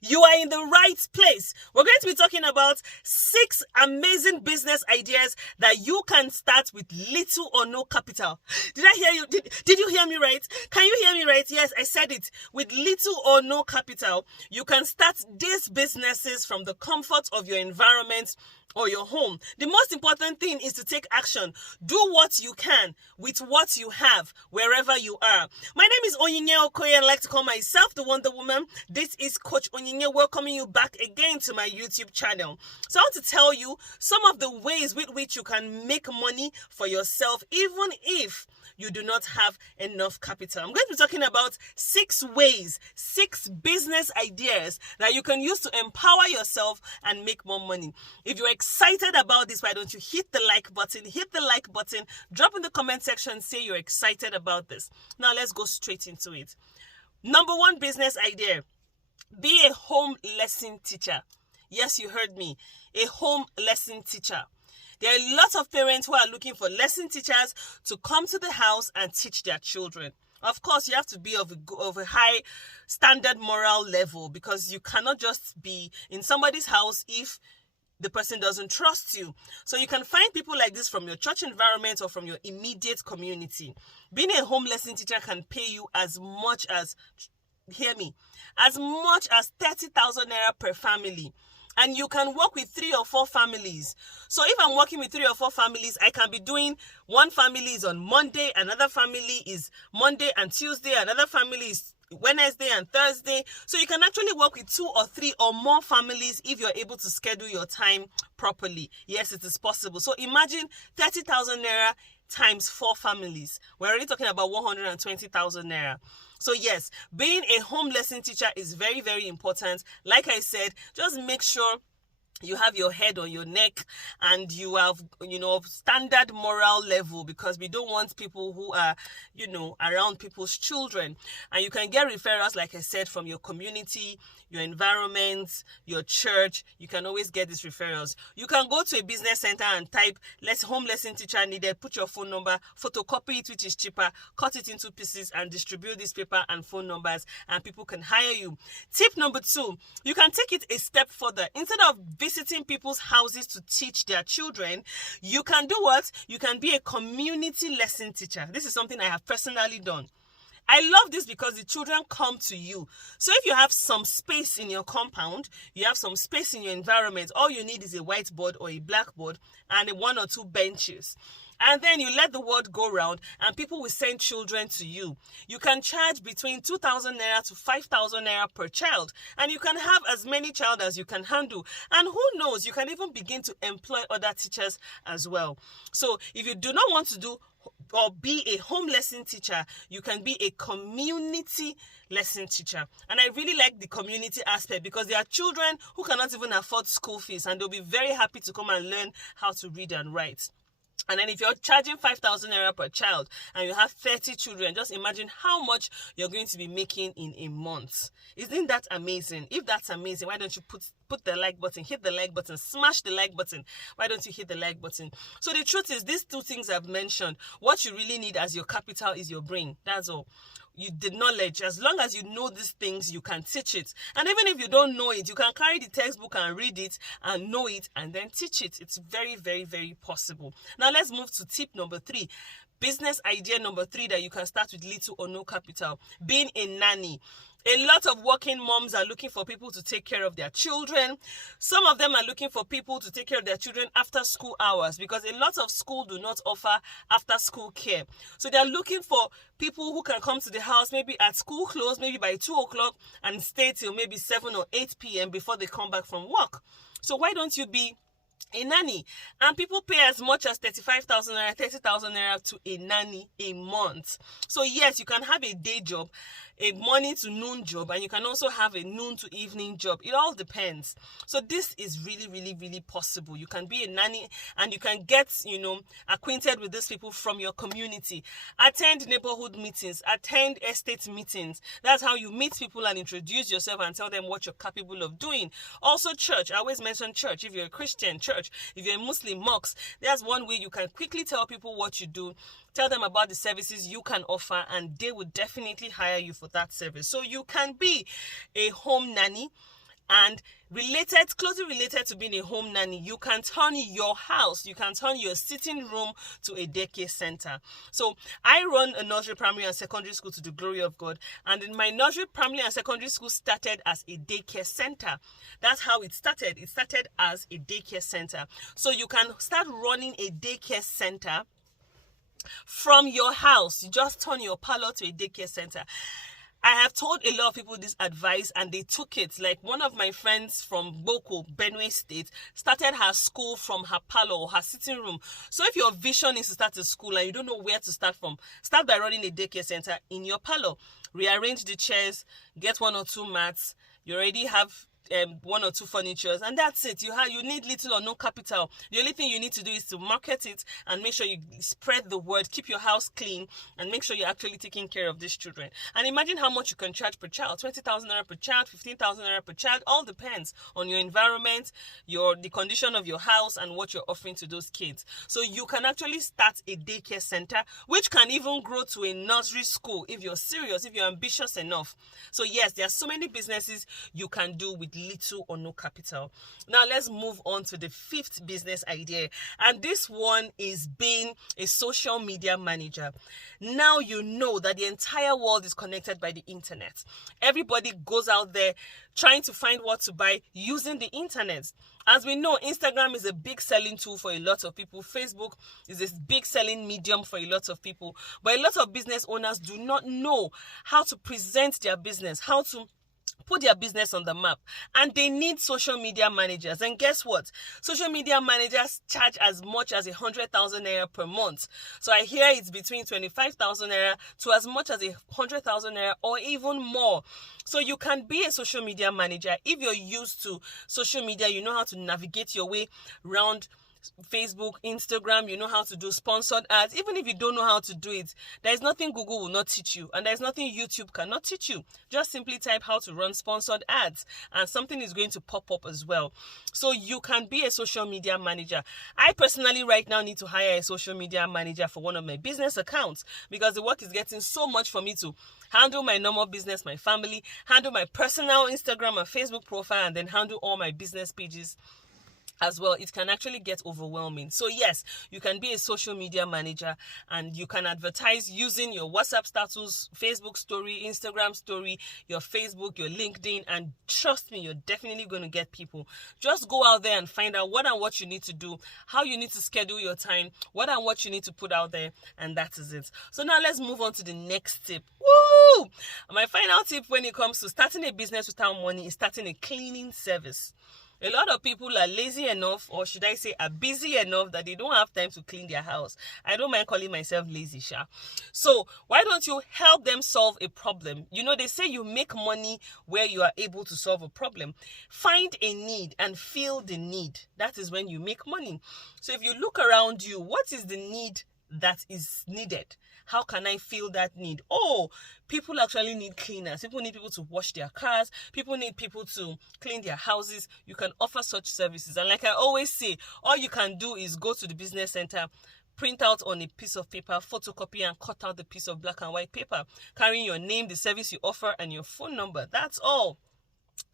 you are in the right place. We're going to be talking about 6 amazing business ideas that you can start with little or no capital. Did I hear you? Did you hear me right? Can you hear me right? Yes, I said it. With little or no capital, you can start these businesses from the comfort of your environment or your home. The most important thing is to take action. Do what you can with what you have, wherever you are. My name is Onyinye Okoye. I like to call myself the Wonder Woman. This is Coach Onyinye welcoming you back again to my YouTube channel. So I want to tell you some of the ways with which you can make money for yourself, even if you do not have enough capital. I'm going to be talking about 6 ways, 6 business ideas that you can use to empower yourself and make more money. If you're excited about this, why don't you hit the like button, drop in the comment section, say you're excited about this. Now let's go straight into it. Number 1 business idea, be a home lesson teacher. Yes, you heard me, a home lesson teacher. There are lots of parents who are looking for lesson teachers to come to the house and teach their children. Of course, you have to be of a high standard moral level, because you cannot just be in somebody's house if the person doesn't trust you. So you can find people like this from your church environment or from your immediate community. Being a home lesson teacher can pay you as much as, hear me, as much as 30,000 naira per family. And you can work with 3 or 4 families. So if I'm working with 3 or 4 families, I can be doing, one family is on Monday, another family is Monday and Tuesday, another family is Wednesday and Thursday. So you can actually work with 2 or 3 or more families if you're able to schedule your time properly. Yes, it is possible. So imagine 30,000 naira times 4 families. We're already talking about 120,000 naira. So yes, being a home lesson teacher is very, very important. Like I said, just make sure you have your head on your neck and you have, standard moral level, because we don't want people who are, around people's children. And you can get referrals, like I said, from your community, your environment, your church. You can always get these referrals. You can go to a business center and type home lesson teacher needed, put your phone number, photocopy it, which is cheaper, cut it into pieces and distribute this paper and phone numbers, and people can hire you. Tip number 2, you can take it a step further. Instead of visiting people's houses to teach their children, you can do what? You can be a community lesson teacher. This is something I have personally done. I love this because the children come to you. So if you have some space in your compound, you have some space in your environment, all you need is a whiteboard or a blackboard and 1 or 2 benches. And then you let the word go round and people will send children to you. You can charge between 2,000 naira to 5,000 naira per child. And you can have as many child as you can handle. And who knows, you can even begin to employ other teachers as well. So if you do not want to do or be a home lesson teacher, you can be a community lesson teacher. And I really like the community aspect, because there are children who cannot even afford school fees, and they'll be very happy to come and learn how to read and write. And then if you're charging 5,000 naira per child and you have 30 children, just imagine how much you're going to be making in a month. Isn't that amazing? If that's amazing, why don't you put the like button, hit the like button, smash the like button. Why don't you hit the like button? So the truth is, these 2 things I've mentioned, what you really need as your capital is your brain. That's all. The knowledge. As long as you know these things, you can teach it. And even if you don't know it, you can carry the textbook and read it and know it and then teach it. It's very, very, very possible. Now let's move to tip number 3. Business idea number 3 that you can start with little or no capital. Being a nanny. A lot of working moms are looking for people to take care of their children. Some of them are looking for people to take care of their children after school hours, because a lot of schools do not offer after school care. So they're looking for people who can come to the house maybe at school close, maybe by 2 o'clock, and stay till maybe 7 or 8 p.m. before they come back from work. So why don't you be a nanny? And people pay as much as 35,000 naira, 30,000 naira to a nanny a month. So yes, you can have a day job, a morning to noon job, and you can also have a noon to evening job. It all depends. So this is really, really, really possible. You can be a nanny and you can get, acquainted with these people from your community. Attend neighborhood meetings, attend estate meetings. That's how you meet people and introduce yourself and tell them what you're capable of doing. Also church. I always mention church. If you're a Christian, church. If you're a Muslim, mosque. That's one way you can quickly tell people what you do. Tell them about the services you can offer, and they will definitely hire you for that service. So you can be a home nanny. And closely related to being a home nanny, you can turn your house, you can turn your sitting room to a daycare center. So I run a nursery, primary and secondary school to the glory of God. And in my nursery, primary and secondary school started as a daycare center. That's how it started. It started as a daycare center. So you can start running a daycare center from your house. You just turn your parlor to a daycare center. I have told a lot of people this advice and they took it. Like one of my friends from Boko, Benue State, started her school from her parlor or her sitting room. So if your vision is to start a school and you don't know where to start from, start by running a daycare center in your parlor. Rearrange the chairs, get 1 or 2 mats. You already have 1 or 2 furnitures, and that's it. You need little or no capital. The only thing you need to do is to market it and make sure you spread the word, keep your house clean, and make sure you're actually taking care of these children. And imagine how much you can charge per child: 20,000 naira per child, 15,000 naira per child. All depends on your environment, the condition of your house, and what you're offering to those kids. So you can actually start a daycare center, which can even grow to a nursery school if you're serious, if you're ambitious enough. So yes, there are so many businesses you can do with little or no capital. Now let's move on to the 5th business idea, and this one is being a social media manager. Now you know that the entire world is connected by the internet. Everybody goes out there trying to find what to buy using the internet. As we know, Instagram is a big selling tool for a lot of people. Facebook is a big selling medium for a lot of people. But a lot of business owners do not know how to present their business, how to put their business on the map, and they need social media managers. And guess what? Social media managers charge as much as 100,000 naira per month. So I hear it's between 25,000 naira to as much as 100,000 naira or even more. So you can be a social media manager if you're used to social media. You know how to navigate your way around Facebook, Instagram, you know how to do sponsored ads. Even if you don't know how to do it, there's nothing Google will not teach you, and there's nothing YouTube cannot teach you. Just simply type how to run sponsored ads and something is going to pop up as well. So you can be a social media manager. I personally right now need to hire a social media manager for one of my business accounts because the work is getting so much for me to handle my normal business, my family, handle my personal Instagram and Facebook profile, and then handle all my business pages as well. It can actually get overwhelming. So yes, you can be a social media manager and you can advertise using your WhatsApp status, Facebook story, Instagram story, your Facebook, your LinkedIn, and trust me, you're definitely going to get people. Just go out there and find out what you need to do, how you need to schedule your time, what you need to put out there, and that is it. So now let's move on to the next tip. Woo! My final tip when it comes to starting a business without money is starting a cleaning service. A lot of people are lazy enough, or should I say are busy enough, that they don't have time to clean their house. I don't mind calling myself lazy, sha. So why don't you help them solve a problem? You know, they say you make money where you are able to solve a problem. Find a need and fill the need. That is when you make money. So if you look around you, what is the need that is needed? How can I fill that need? Oh, people actually need cleaners. People need people to wash their cars. People need people to clean their houses. You can offer such services. And like I always say, all you can do is go to the business center, print out on a piece of paper, photocopy, and cut out the piece of black and white paper, carrying your name, the service you offer, and your phone number. That's all.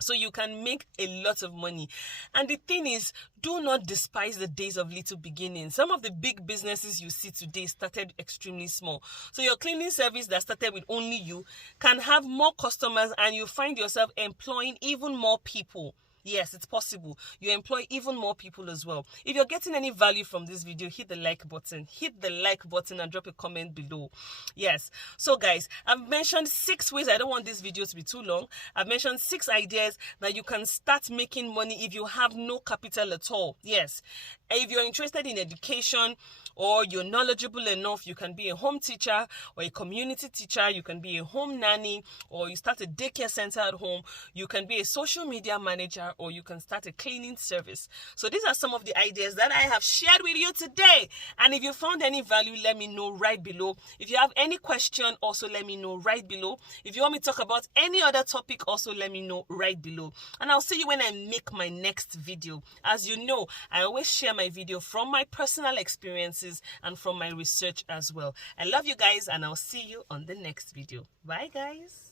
So you can make a lot of money. And the thing is, do not despise the days of little beginnings. Some of the big businesses you see today started extremely small. So your cleaning service that started with only you can have more customers, and you find yourself employing even more people. Yes, it's possible. You employ even more people as well. If you're getting any value from this video, hit the like button. Hit the like button and drop a comment below. Yes. So guys, I've mentioned 6 ways. I don't want this video to be too long. I've mentioned 6 ideas that you can start making money if you have no capital at all. Yes. If you're interested in education or you're knowledgeable enough, you can be a home teacher or a community teacher. You can be a home nanny, or you start a daycare center at home. You can be a social media manager, or you can start a cleaning service. So these are some of the ideas that I have shared with you today. And if you found any value, let me know right below. If you have any question, also let me know right below. If you want me to talk about any other topic, also let me know right below. And I'll see you when I make my next video. As you know, I always share my video from my personal experiences and from my research as well. I love you guys, and I'll see you on the next video. Bye guys.